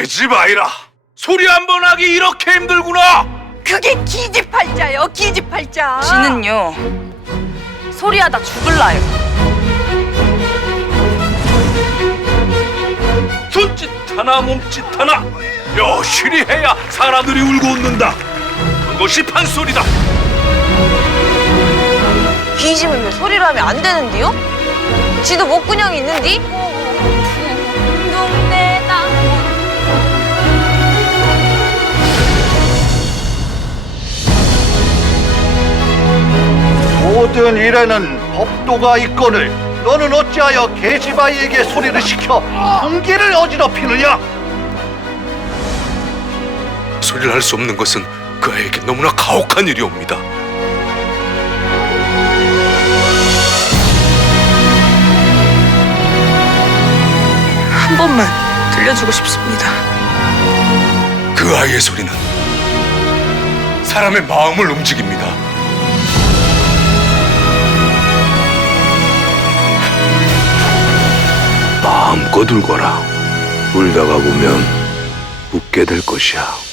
개집아이라, 소리 한 번 하기 이렇게 힘들구나. 그게 기집팔자요, 기집팔자. 지는요, 소리하다 죽을라요. 손짓 하나 몸짓 하나 여실히 해야 사람들이 울고 웃는다. 그것이 판소리다. 기집은 왜 소리를 하면 안 되는데요? 지도 목구녕이 있는디? 동네 나무. 모든 일에는 법도가 있거늘 너는 어찌하여 계집아이에게 소리를 시켜 공기를 어지럽히느냐? 소리를 할 수 없는 것은 그 아이에게 너무나 가혹한 일이옵니다. 한 번만 들려주고 싶습니다. 그 아이의 소리는 사람의 마음을 움직입니다. 마음껏 울거라. 울다가 보면 웃게 될 것이야.